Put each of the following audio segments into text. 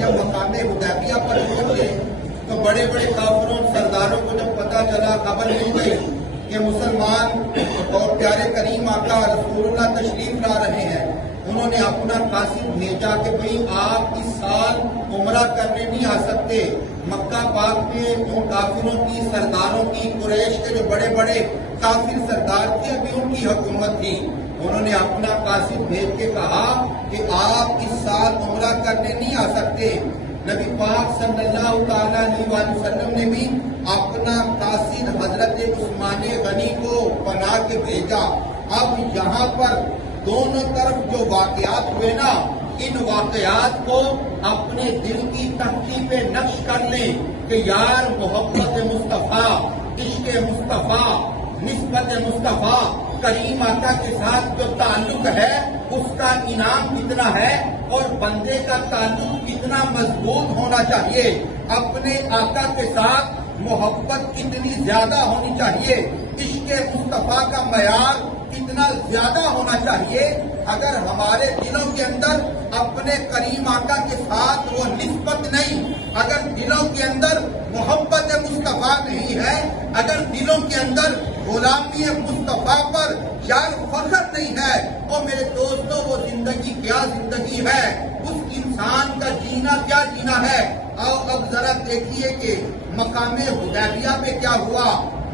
جب مقام حدیبیہ پر پہنچے تو بڑے بڑے کافروں سرداروں کو جب پتہ چلا، خبر مل گئی کہ مسلمان اور پیارے کریم آقا رسول اللہ تشریف لا رہے ہیں، انہوں نے اپنا قاصد بھیجا کہ بھئی آپ اس سال عمرہ کرنے نہیں آ سکتے۔ مکہ پاک میں ان کافروں کی، سرداروں کی، قریش کے جو بڑے بڑے کافر سردار تھے، ابھی ان کی حکومت تھی، انہوں نے اپنا قاصد بھیج کے کہا کہ آپ اس سال عمرہ کرنے نہیں آ سکتے۔ نبی پاک صلی اللہ تعالیٰ علیہ وسلم نے بھی اپنا قاصد حضرت عثمان غنی کو بنا کے بھیجا۔ اب یہاں پر دونوں طرف جو واقعات ہوئے نا، ان واقعات کو اپنے دل کی تختی پہ نقش کر لیں کہ یار محبت مصطفیٰ، عشق مصطفیٰ، نسبت مصطفیٰ کریم آقا کے ساتھ جو تعلق ہے اس کا انعام کتنا ہے اور بندے کا تعلق کتنا مضبوط ہونا چاہیے، اپنے آقا کے ساتھ محبت کتنی زیادہ ہونی چاہیے، عشق مصطفیٰ کا معیار کتنا زیادہ ہونا چاہیے۔ اگر ہمارے دلوں کے اندر اپنے کریم آقا کے ساتھ وہ نسبت نہیں، اگر دلوں کے اندر محبت مصطفیٰ نہیں ہے، اگر دلوں کے اندر غلامی مصطفیٰ پر یار فخر نہیں ہے، اور میرے دوستوں وہ زندگی کیا زندگی ہے، اس انسان کا جینا کیا جینا ہے۔ اب ذرا دیکھیے کہ مقام حدیبیہ میں کیا ہوا،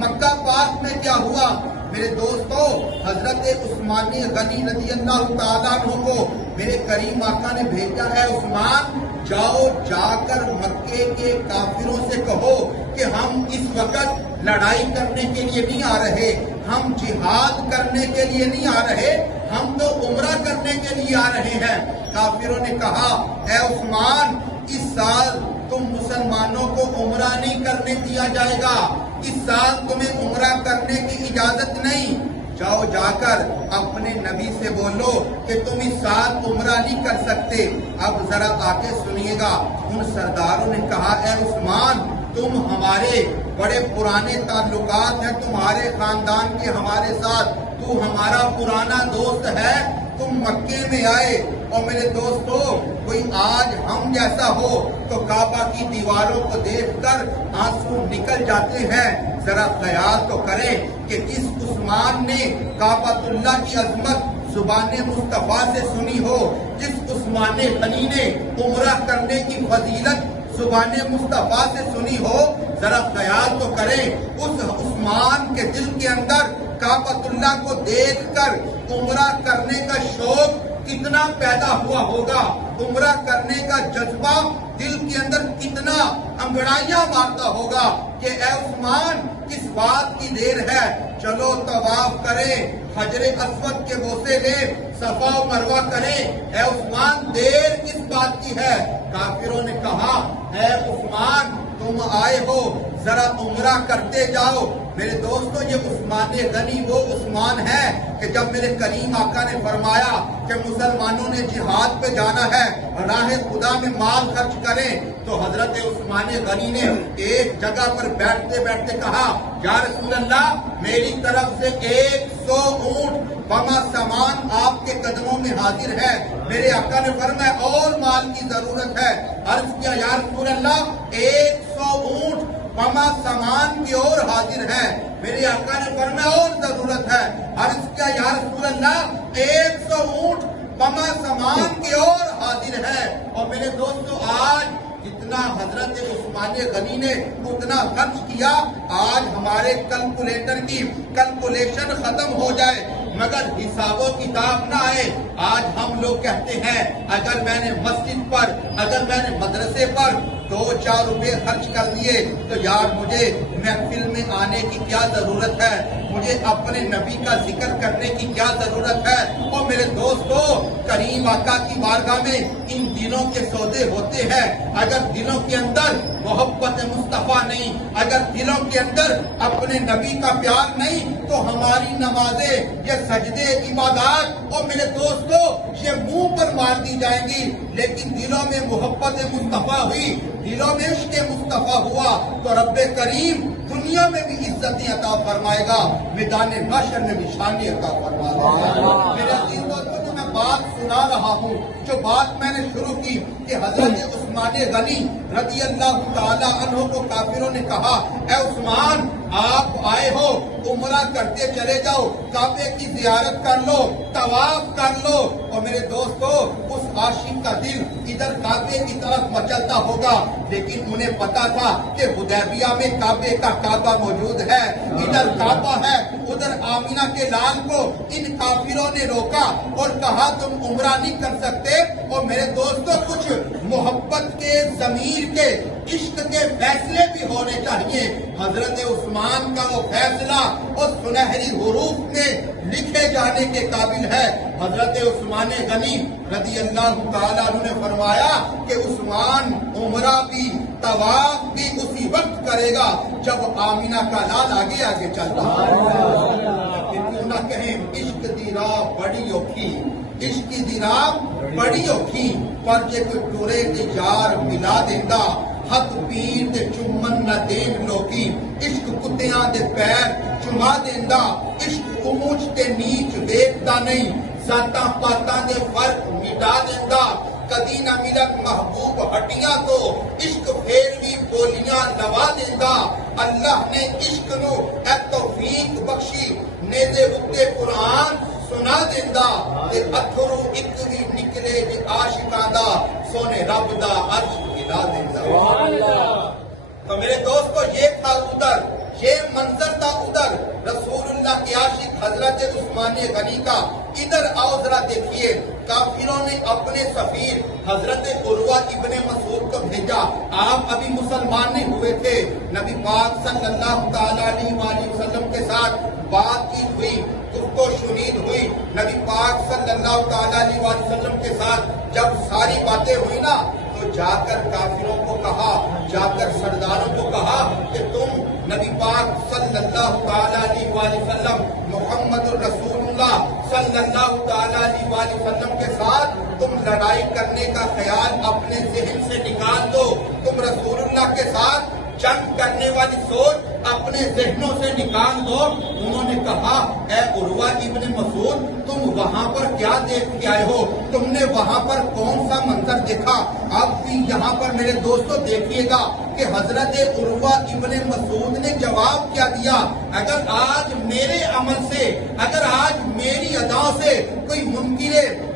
مکہ پاک میں کیا ہوا۔ میرے دوستو، حضرت عثمان غنی رضی اللہ تعالیٰ عنہ کو میرے کریم آقا نے بھیجا ہے، عثمان جاؤ، جا کر مکے کے کافروں سے کہو کہ ہم اس وقت لڑائی کرنے کے لیے نہیں آ رہے، ہم جہاد کرنے کے لیے نہیں آ رہے، ہم تو عمرہ کرنے کے لیے آ رہے ہیں۔ کافروں نے کہا، اے عثمان، اس سال تم مسلمانوں کو عمرہ نہیں کرنے دیا جائے گا، اس سال تمہیں عمرہ کرنے کی اجازت نہیں، جاؤ جا کر اپنے نبی سے بولو کہ تم اس سال عمرہ نہیں کر سکتے۔ اب ذرا آگے سنیے گا، ان سرداروں نے کہا، اے عثمان، تم ہمارے بڑے پرانے تعلقات ہیں تمہارے خاندان کے ہمارے ساتھ، تو ہمارا پرانا دوست ہے، تم مکے میں آئے، اور میرے دوستو کوئی آج ہم جیسا ہو تو کعبہ کی دیواروں کو دیکھ کر آنسو نکل جاتے ہیں۔ ذرا خیال تو کریں کہ جس عثمان نے کعبۃ اللہ کی عظمت زبان مصطفیٰ سے سنی ہو، جس عثمان غنی نے عمرہ کرنے کی فضیلت زبان مصطفیٰ سے سنی ہو، ذرا خیال تو کریں اس عثمان کے دل کے اندر کعبۃ اللہ کو دیکھ کر عمرہ کرنے کا شوق کتنا پیدا ہوا ہوگا، عمرہ کرنے کا جذبہ دل کے اندر کتنا انگڑائیاں مارتا ہوگا کہ اے عثمان، کس بات کی دیر ہے، چلو طواف کریں، حجر اسود کے بوسے لیں، صفا و مروہ کریں، اے عثمان دیر کس بات کی ہے۔ کافروں نے کہا، اے عثمان، تم آئے ہو، ذرا عمرہ کرتے جاؤ۔ میرے دوستو، یہ عثمان غنی وہ عثمان ہے کہ جب میرے کریم آقا نے فرمایا کہ مسلمانوں نے جہاد پہ جانا ہے، راہ خدا میں مال خرچ کریں، تو حضرت عثمان غنی نے ایک جگہ پر بیٹھتے بیٹھتے کہا، یا رسول اللہ، میری طرف سے 100 اونٹ بما سامان آپ کے قدموں میں حاضر ہے۔ میرے آقا نے فرمایا اور مال کی ضرورت ہے۔ عرض کیا، یا رسول اللہ، 100 اونٹ بما سامان کی اور حاضر ہے۔ میرے آقا نے فرمایا اور ضرورت ہے۔ عرض کیا، یا رسول اللہ، 100 اونٹ بما سامان کی اور حاضر ہے۔ اور میرے دوستو، آج جتنا حضرت عثمان غنی نے اتنا خرچ کیا، آج ہمارے کیلکولیٹر کی کیلکولیشن ختم ہو جائے مگر حساب و کتاب نہ آئے۔ آج ہم لوگ کہتے ہیں، اگر میں نے مسجد پر، اگر میں نے مدرسے پر 2-4 روپے خرچ کر دیے تو یار مجھے محفل میں آنے کی کیا ضرورت ہے، مجھے اپنے نبی کا ذکر کرنے کی کیا ضرورت ہے۔ اور میرے دوستو، کریم آقا کی بارگاہ میں ان دلوں کے سودے ہوتے ہیں۔ اگر دلوں کے اندر محبت مصطفیٰ نہیں، اگر دلوں کے اندر اپنے نبی کا پیار نہیں، تو ہماری نمازیں، یہ سجدے، عبادات، اور میرے دوستو یہ منہ پر مار دی جائیں گی، لیکن دلوں میں محبت مصطفیٰ ہوئی، دلوں میں عشق مصطفیٰ ہوا تو رب کریم دنیا میں بھی عزتیں عطا فرمائے گا، میدان محشر میں بھی شان عطا فرمائے گا۔ میرے عزیز دوستو، جو میں بات سنا رہا ہوں جو بات میں نے شروع کی کہ حضرت عثمان غنی رضی اللہ تعالی عنہ کو کافروں نے کہا اے عثمان آپ آئے ہو عمرہ کرتے چلے جاؤ کعبے کی زیارت کر لو طواف کر لو اور میرے دوستو اس عاشق کا دل ادھر کعبے کی طرف مچلتا ہوگا لیکن انہیں پتا تھا کہ حدیبیہ میں کعبے کا کعبہ موجود ہے ادھر کعبہ ہے ادھر آمینہ کے لال کو ان کافروں نے روکا اور کہا تم عمرہ نہیں کر سکتے اور میرے دوستو کچھ محبت کے ضمیر کے عشق کے فیصلے بھی ہونے چاہیے حضرت عثمان کا وہ فیصلہ اور سنہری حروف میں لکھے جانے کے قابل ہے حضرت عثمان غنی رضی اللہ تعالیٰ عنہ نے فرمایا کہ عثمان عمرہ بھی طواف بھی اسی وقت کرے گا جب آمینہ کا لال آگے آگے چلتا کیوں نہ کہیں عشق دی راہ بڑی اوکھی عشق دی راہ بڑی اوکھی پر جے کوئی ٹورے دی یار ملا دیندا حق پیر دے چمن نہ دین لوکی عشق کتیاں دے پیر چما دیندا عشق اونچ تے نیچ ویکھدا نہیں ذاتاں پاتاں دے فرق مٹا دیندا کدی نہ ملک محبوب ہٹیاں تو عشق پھر بھی بولیاں لوا دیندا اللہ نے عشق نو اے توفیق بخشی نیزے اُتے قرآن سنا دیندا تے اتھرو اک وی نکلے جے عاشقاں دا سونے رب دا عرش ہلا دیندا تو میرے دوستو یہ تھا ادھر یہ منظر تھا ادھر رسول اللہ کے عاشق حضرت عثمان غنی کا ادھر آؤ ذرا دیکھیے کافروں نے اپنے سفیر حضرت عروہ ابن مسعود کو بھیجا آپ ابھی مسلمان نہیں ہوئے تھے نبی پاک صلی اللہ تعالیٰ علیہ وآلہ وسلم کے ساتھ بات چیت ہوئی گفتگو شنید ہوئی نبی پاک صلی اللہ تعالیٰ علیہ وآلہ وسلم کے ساتھ جب ساری باتیں ہوئی نا تو جا کر کافروں کو کہا جا کر سرداروں کو کہا کہ تم نبی پاک صلی اللہ تعالیٰ علیہ وآلہ وسلم محمد الرسول اللہ صلی اللہ تعالیٰ علیہ وآلہ وسلم کے ساتھ تم لڑائی کرنے کا خیال اپنے ذہن سے نکال دو تم رسول اللہ کے ساتھ جنگ کرنے والی سوچ اپنے ذہنوں سے نکال دو انہوں نے کہا اے عروہ ابن مسعود تم وہاں پر کیا دیکھ کے آئے ہو تم نے وہاں پر کون سا منظر دیکھا اب بھی یہاں پر میرے دوستو دیکھیے گا کہ حضرت عروہ ابن مسعود نے جواب کیا دیا اگر آج میرے عمل سے اگر آج میری اداؤں سے کوئی منکر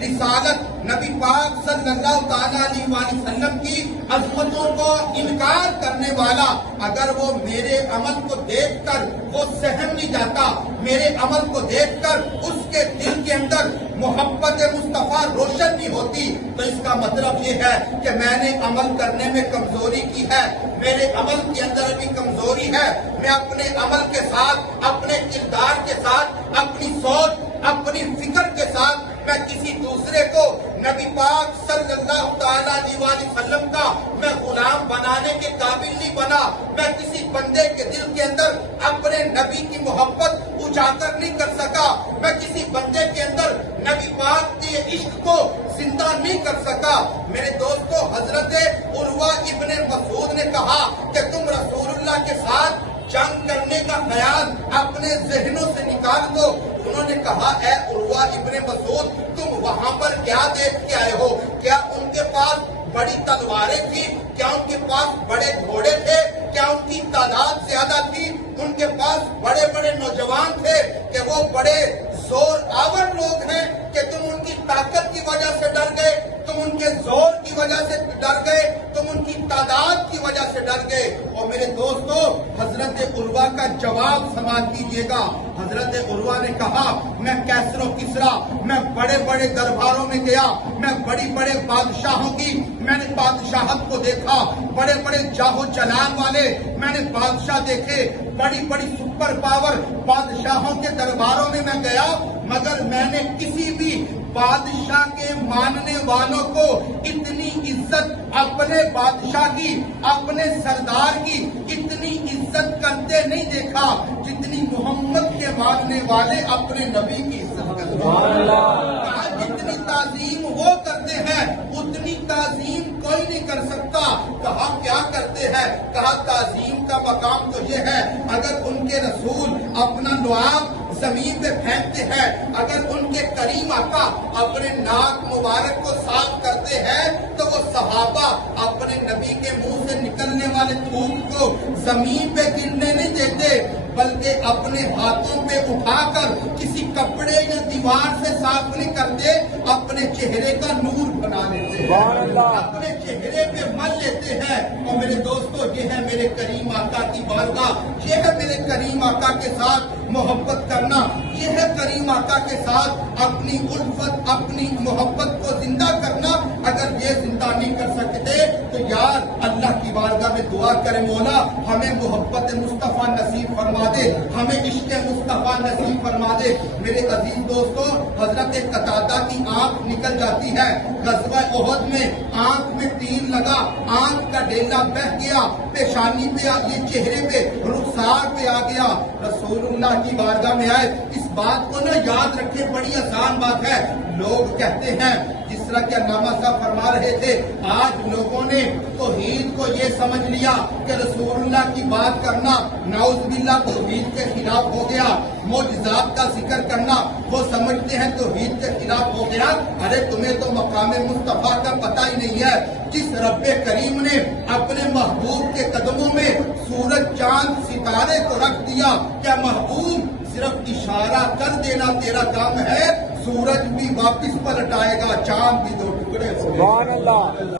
رسالت نبی پاک صلی اللہ تعالیٰ علیہ وآلہ وسلم کی عظمتوں کو انکار کرنے والا اگر وہ میرے عمل کو دیکھ کر وہ سہم نہیں جاتا میرے عمل کو دیکھ کر اس کے دل کے اندر محبت مصطفیٰ روشن نہیں ہوتی تو اس کا مطلب یہ ہے کہ میں نے عمل کرنے میں کمزوری کی ہے میرے عمل کے اندر بھی کمزوری ہے میں اپنے عمل کے ساتھ اپنے کردار کے ساتھ اپنی سوچ اپنی فکر کے ساتھ میں کسی دوسرے کو نبی پاک صلی اللہ تعالیٰ علیہ وآلہ وسلم کا میں غلام بنانے کے قابل نہیں بنا میں کسی بندے کے دل کے اندر اپنے نبی کی محبت اجاگر نہیں کر سکا میں کسی بندے کے اندر نبی پاک کے عشق کو زندہ نہیں کر سکا میرے دوستو حضرت عروہ ابن مسعود نے کہا کہ تم رسول اللہ کے ساتھ جنگ کرنے کا خیال اپنے ذہنوں سے نکال دو انہوں نے کہا اے عروہ ابن مسعود تم وہاں پر کیا دیکھ کے آئے ہو کیا ان کے پاس بڑی تلواریں تھی کیا ان کے پاس بڑے گھوڑے تھے کیا ان کی تعداد زیادہ تھی ان کے پاس بڑے بڑے نوجوان تھے کہ وہ بڑے زور آور لوگ ہیں کہ تم ان کی طاقت کی وجہ سے ڈر گئے تم ان کے زور کی وجہ سے ڈر گئے تم ان کی تعداد کی وجہ سے ڈر گئے اور میرے دوستو حضرت عروہ کا جواب سماعت کیجیے گا حضرت عروہ نے کہا میں کیسر و کسرا میں بڑے بڑے درباروں میں گیا میں بڑی بڑے بادشاہوں کی میں نے بادشاہت کو دیکھا بڑے بڑے جاہو جلال والے میں نے بادشاہ دیکھے بڑی بڑی سپر پاور بادشاہوں کے درباروں میں میں گیا مگر میں نے کسی بھی بادشاہ کے ماننے والوں کو اتنی عزت اپنے بادشاہ کی اپنے سردار کی اتنی عزت کرتے نہیں دیکھا جتنی محمد کے ماننے والے اپنے نبی کی عزت کرتے ہیں جتنی تعظیم وہ کرتے ہیں اتنی تعظیم کوئی نہیں کر سکتا کہا کیا کرتے ہیں کہا تعظیم کا مقام تو یہ ہے اگر ان کے رسول اپنا لعاب زمین پہ پھینکتے ہیں، اگر ان کے کریم آقا اپنے ناک مبارک کو صاف کرتے ہیں تو وہ صحابہ اپنے نبی کے منہ سے نکلنے والے تھوک کو زمین پہ گرنے نہیں دیتے، بلکہ اپنے ہاتھوں پہ اٹھا کر کسی کپڑے یا دیوار سے صاف نہیں کرتے، اپنے چہرے کا نور بنا لیتے ہیں، اپنے چہرے پہ مل لیتے ہیں۔ اور میرے دوستو، یہ ہے میرے کریم آقا کی بارگاہ، یہ ہے میرے کریم آقا کے ساتھ محبت کرنا، یہ ہے کریم آقا کے ساتھ اپنی الفت، اپنی محبت کو زندہ کرنا۔ اگر یہ زندہ نہیں کر سکتے تو یار اللہ کی بارگاہ میں دعا کرے، مولا ہمیں محبت مصطفیٰ نصیب فرما دے، ہمیں عشق مصطفیٰ نصیب فرما دے۔ میرے عزیز دوستو، حضرت قتادہ کی آنکھ نکل جاتی ہے غزوہ احد میں، آنکھ میں تیر لگا، آنکھ کا ڈیلا بہہ گیا، پیشانی پہ یہ چہرے پہ رخسار پہ آ گیا، رسول اللہ کی بارگاہ میں آئے۔ اس بات کو نہ یاد رکھے، بڑی آسان بات ہے۔ لوگ کہتے ہیں، جس طرح کہ علامہ صاحب فرما رہے تھے، آج لوگوں نے توحید کو یہ سمجھ لیا کہ رسول اللہ کی بات کرنا نعوذ باللہ توحید کے خلاف ہو گیا، معجزات کا ذکر کرنا وہ سمجھتے ہیں توحید کے خلاف ہو گیا۔ ارے تمہیں تو مقام مصطفیٰ کا پتہ ہی نہیں ہے۔ جس رب کریم نے اپنے محبوب کے قدموں میں سورج، چاند، ستارے کو رکھ دیا، کیا محبوب صرف اشارہ کر دینا تیرا کام ہے؟ سورج بھی واپس پلٹ آئے گا، چاند بھی دو ٹکڑے ہو گئے۔